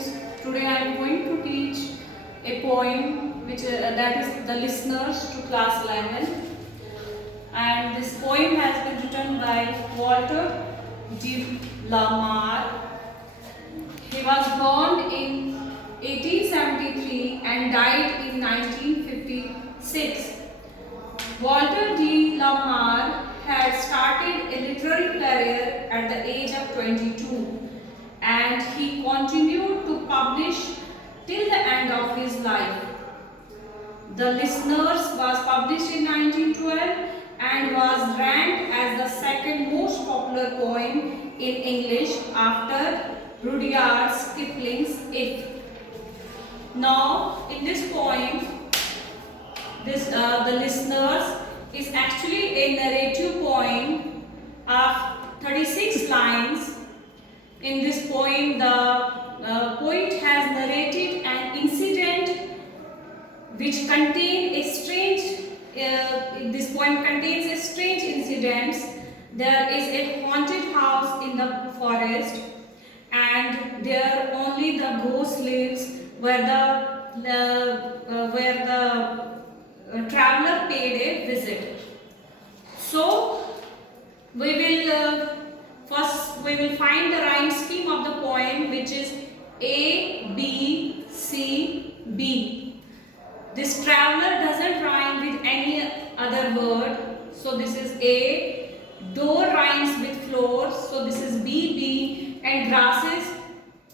students, today I am going to teach a poem which that is the listeners to class 11, and this poem has been written by Walter de la Mare. He was born in 1873 and died in 1956. Walter de la Mare had started a literary career at the age of 22, and he continued to publish till the end of his life. The Listeners was published in 1912 and was ranked as the second most popular poem in English after Rudyard Kipling's If. Now, in this poem, The Listeners is actually a narrative poem of 36 lines. In this poem, the poet has narrated an incident which contains a strange. This poem contains a strange incident. There is a haunted house in the forest, and there only the ghost lives where the traveler paid a visit. So we will find the rhyme scheme of the poem, which is A, B, C, B. This traveler doesn't rhyme with any other word, so this is A. Door rhymes with floor, so this is B, B, and grasses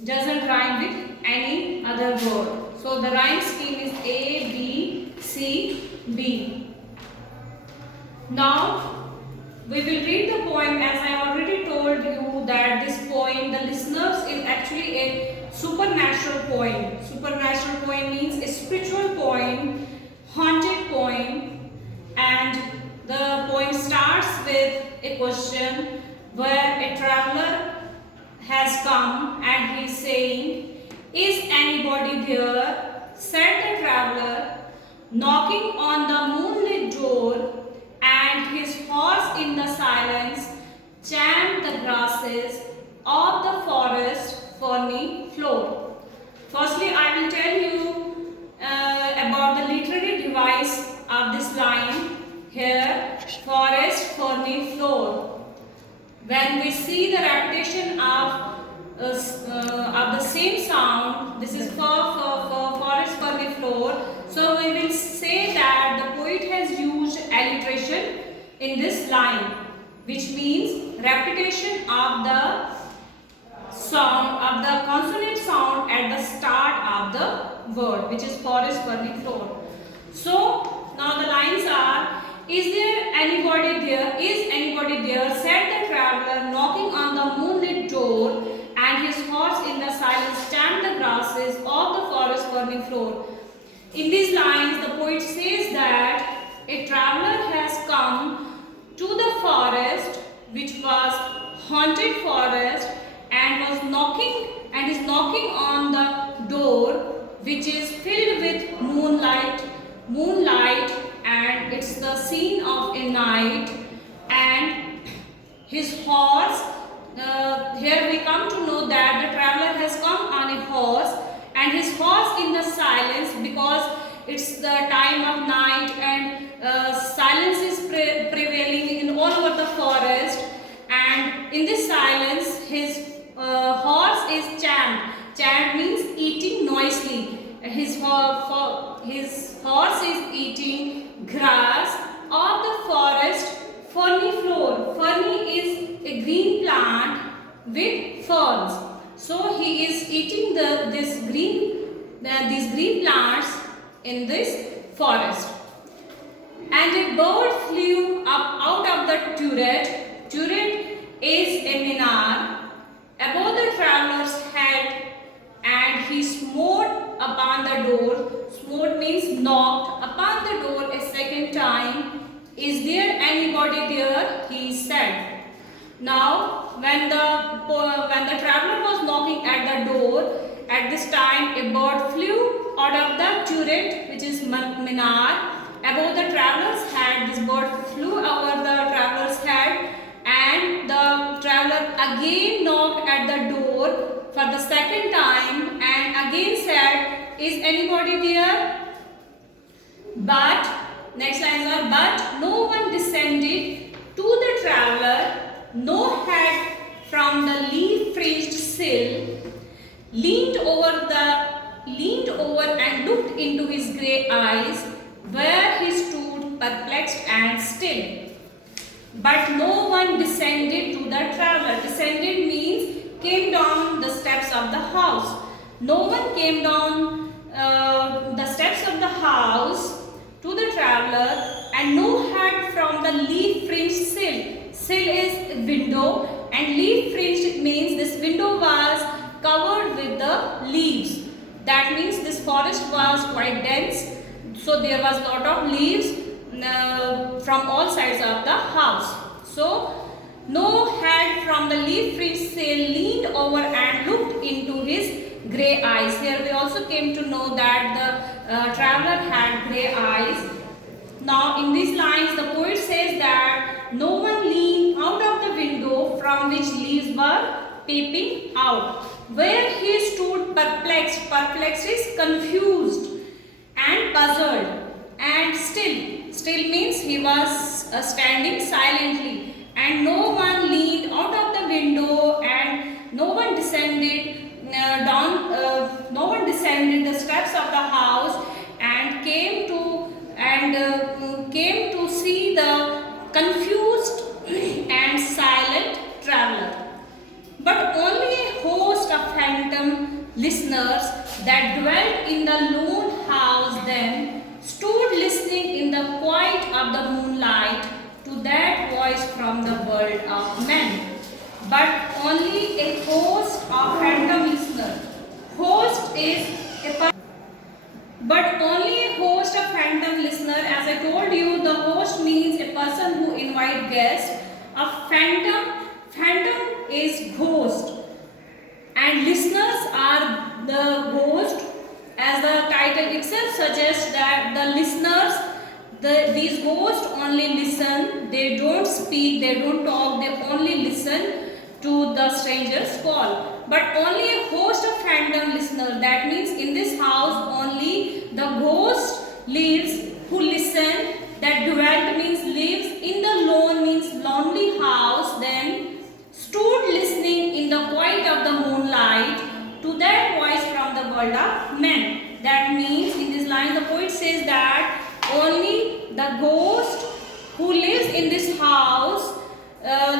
doesn't rhyme with any other word. So the rhyme scheme is A, B, C, B. Now we will read the poem. As I already told you that this poem, The Listeners, is actually a supernatural poem. Supernatural poem means a spiritual poem, haunted poem, and the poem starts with a question where a traveler has come and he is saying, "Is anybody there?" said the traveler, knocking on the moonlit door, and his horse in the silence champed the grasses of the forest ferny floor. Firstly, I will tell you about the literary device of this line here, forest ferny floor. When we see the repetition of the same sound, this is for forest ferny floor, so we will say that the poet has used alliteration in this line, which means repetition of the sound of the consonant sound at the start of the word, which is forest ferny floor. So now the lines are, "Is there anybody there? Is anybody there?" said the traveler, knocking on the moonlit door, and his horse in the silence stamped the grasses of the forest ferny floor. In these lines, the poet says that a traveler has come to the forest, which was haunted forest, and is knocking on the door, which is filled with moonlight, and it's the scene of a night. And his horse, here we come to know that the traveler has come on a horse, and his horse in the silence, because it's the time of night and silence is prevailing in all over the forest, and in this silence his horse is champed. Champ means eating noisily. His horse is eating grass of the forest ferny floor. Ferny is a green plant with ferns. So he is eating these green plants in this forest. And a bird flew up out of the turret. Turret is a minaret above the traveler's head, and he smote upon the door. Smote means knocked upon the door a second time. "Is there anybody there?" he said. Now, when the traveler was knocking at the door, at this time a bird flew out of the turret, which is minaret, above the traveler's head. This bird flew over the traveler's head, the traveler again knocked at the door for the second time, and Is anybody there? But, next lines are, but no one descended to the traveller, no head from the leaf-fringed sill, leaned over and looked into his grey eyes, where he stood perplexed and still. But no one descended to the traveller. Descended means came down the steps of the house. No one came down the steps of the house to the traveller, and no head from the leaf-fringed sill. Sill is window, and leaf-fringed means this window was covered with the leaves. That means this forest was quite dense, so there was lot of leaves from all sides of the house. So, no head from the leaf-fringed sill leaned over and looked into his grey eyes. Here we also came to know that the traveller had grey eyes. Now in these lines the poet says that no one leaned out of the window from which leaves were peeping out, where he stood perplexed. Perplexed is confused and puzzled, and still means he was standing silently, and no one leaned out of the window, and no one descended the steps of the house and came to see the confused and silent traveller. But only a host of phantom listeners that dwelt in the lone house then stood listening in the quiet of the moonlight to that voice from the world of men. But only a host of phantom listeners. Host is a but only a host of phantom listener. As I told you, the host means a person who invite guests. A phantom is ghost, and listeners are the ghost. As the title itself suggests that the listeners, these ghosts only listen. They don't speak, they don't talk, they only listen to the stranger's call. But only a host of phantom listeners. That means in this house only the ghost lives who listen. That dwelt means lives. In the lone means lonely house. Then stood listening in the quiet of the moonlight to that voice from the world of men. That means in this line the poet says that only the ghost who lives in this house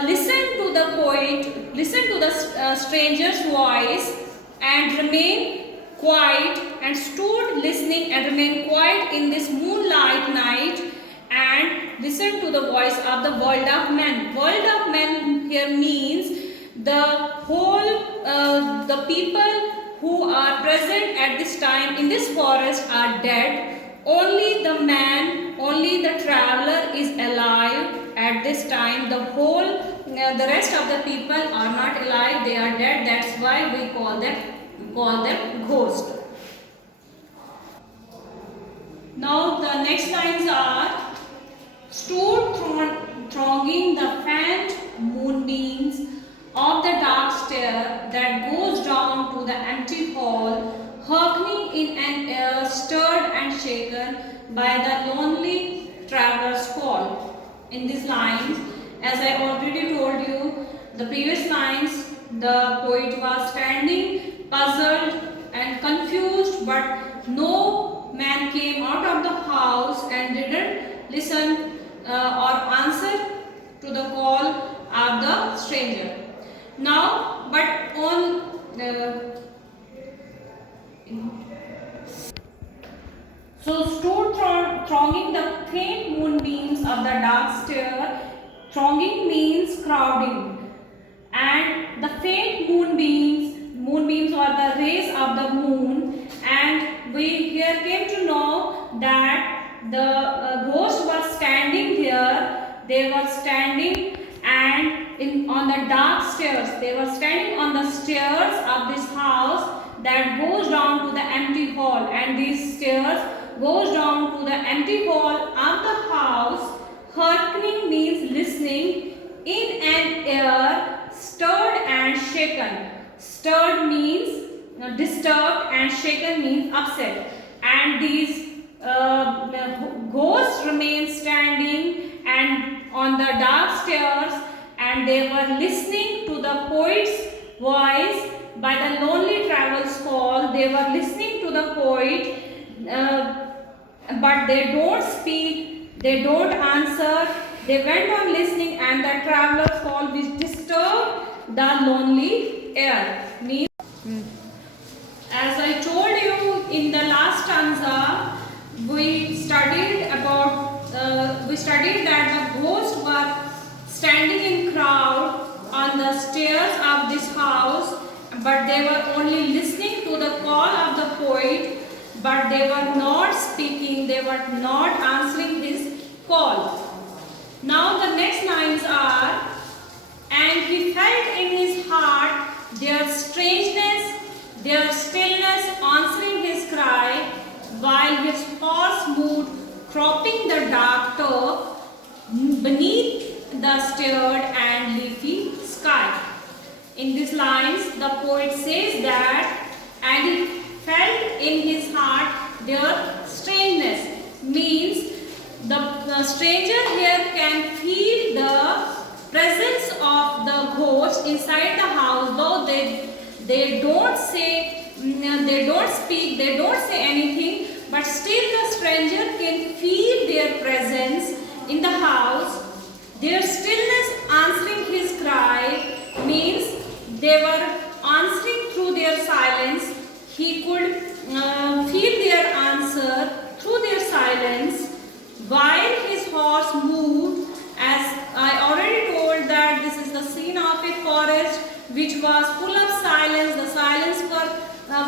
listen to the poet, listen to the stranger's voice and remain quiet, and stood listening and remain quiet in this moonlight night and listen to the voice of the world of men. World of men here means the whole, the people who are present at this time in this forest are dead. Only the man, only the traveller is alive at this time. The whole, the rest of the people are not alive, they are dead. That's why we call them ghost. Now the next lines are, stood thronging the faint moonbeams of the dark stair that goes down to the empty hall, hearkening in an air stirred and shaken by the lonely traveller's call. In these lines, as I already told you, the previous lines, the poet was standing puzzled and confused, but no man came out of the house and didn't listen or answer to the call of the stranger. Now, but on so stood thronging the faint moonbeams of the dark stair. Thronging means crowding, and the faint moonbeams are the rays of the moon, and we here came to know that the ghost was standing there. They were standing and on the dark stairs. They were standing on the stairs of this house that goes down to the empty hall, and these stairs goes down to the empty hall of the house. Hearkening means listening in an air stirred and shaken. Stirred means disturbed, and shaken means upset. And these ghosts remained standing and on the dark stairs, and they were listening to the poet's voice by the lonely travelers' call. They were listening to the poet, but they don't speak, they don't answer. They went on listening, and the travelers' call which disturbed the lonely air. Means, as I told you in the last stanza, we studied that the ghosts were standing in crowd on the stairs of this house, but they were only listening to the call of the poet, but they were not speaking, they were not answering his call. Now the next lines are, and he felt in his heart their strangeness, their stillness answering his cry, while his horse moved, cropping the dark turf beneath the stirred and leafy sky. In these lines, the poet says that, and he felt in his heart their strangeness, means the stranger here can feel the presence of the ghost inside the house, though they don't say, they don't speak, they don't say anything, but still the stranger can feel their presence in the house. Their stillness answering his cry means they were answering through their silence. He could feel their answer through their silence, while his horse moved. As I already told that this is the scene of a forest which was full of silence. The silence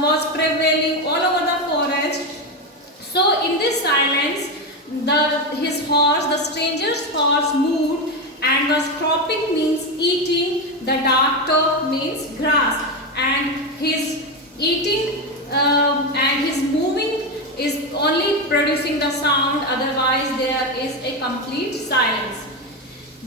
was prevailing all over the forest. So in this silence, his horse, the stranger's horse, moved and was cropping, means eating. The dark turf means grass, and his eating and his moving is only producing the sound, otherwise there is a complete silence.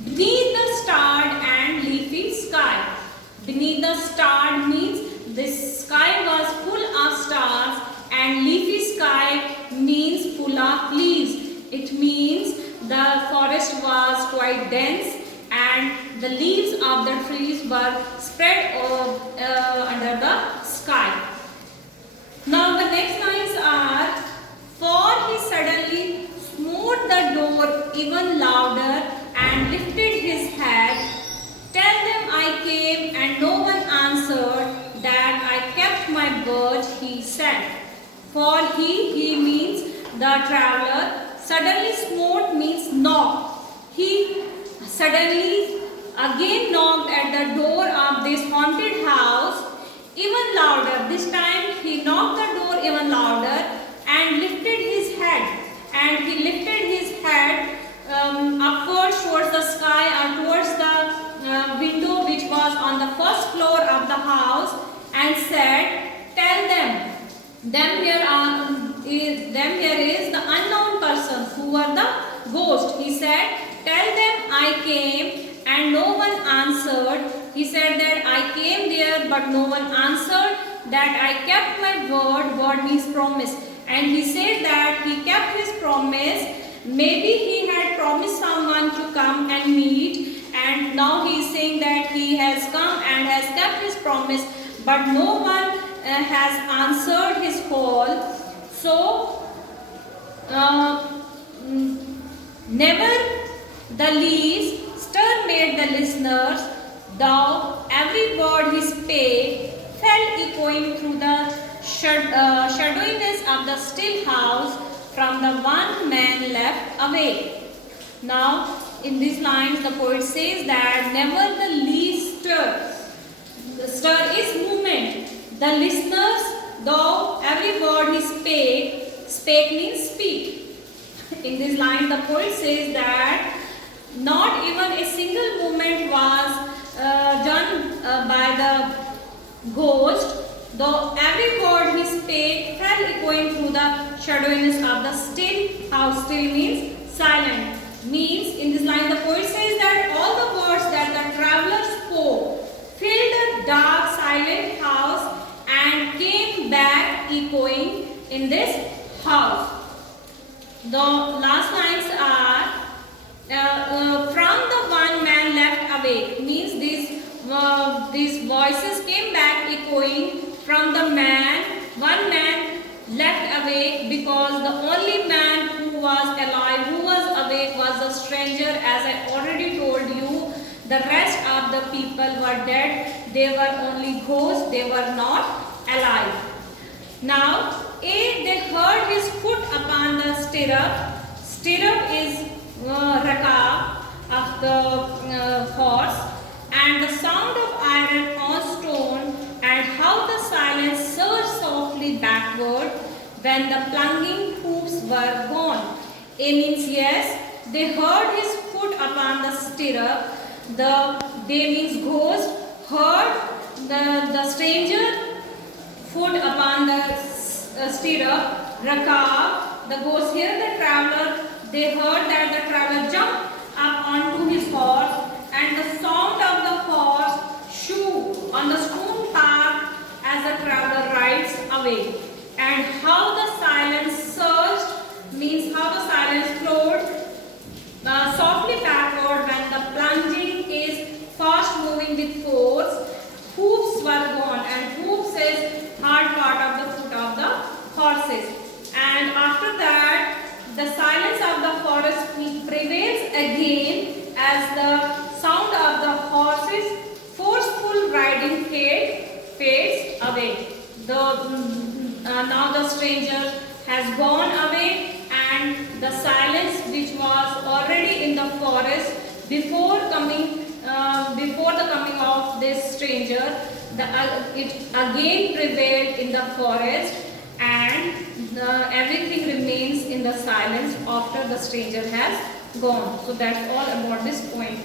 Beneath the starred and leafy sky. Beneath the starred means the sky was full of stars, and leafy sky means full of leaves. It means the forest was quite dense and the leaves of the trees were spread under the sky. Now the next lines are, for he suddenly smote the door even louder and lifted his head. Tell them I came, and no one answered, that I kept my word, he said. For he means the traveler. Suddenly smote means knock. He suddenly again knocked at the door of this haunted house even louder. This time he knocked the door even louder and lifted his head. And he lifted his head upwards towards the sky or towards the window which was on the first floor of the house, and said, tell them. Them here is the unknown person who were the ghost. He said, tell them I came, and no one answered. He said that I came there, but no one answered, that I kept my word. Word means promise. And he said that he kept his promise. Maybe he had promised someone to come and meet, and now he is saying that he has come and has kept his promise, but no one has answered his call. So, never the least stir made the listeners, though every word he spake fell echoing through the shadowiness of the still house from the one man left awake. Now, in these lines, the poet says that never the least stir. Stir is movement. The listeners, though every word he spake means speak. In this line, the poet says that not even a single movement was done by the ghost, though every word he spake fell echoing through the shadowiness of the still house. Still means silent. Means in this line, the poet says that all the words that the traveler spoke filled the dark, silent house, and and came back echoing in this house. The last lines are from the one man left awake, means these voices came back echoing from the man. One man left awake because the only man who was alive, who was awake, was the stranger, as I already told you. The rest of the people were dead. They were only ghosts. They were not alive. Now, they heard his foot upon the stirrup. Stirrup is rakab of the horse, and the sound of iron on stone, and how the silence surged softly backward when the plunging hoofs were gone. A means yes, they heard his foot upon the stirrup. They means ghost heard the stranger foot upon the stirrup. Rakab, the ghost, here the traveler, they heard that the traveler jumped up onto his horse, and the sound of the horse shoe on the stone path as the traveler rides away. And how the silence surged, means how the silence flowed softly backward when the plunging is fast moving with force. Hoofs were gone, and hoofs is hard part of the foot of the horses. And after that, the silence of the forest prevails again as the sound of the horses' forceful riding fades away. Now the stranger has gone away, and the silence which was already in the forest before the coming of this stranger, it again prevailed in the forest, and everything remains in the silence after the stranger has gone. So that's all about this point.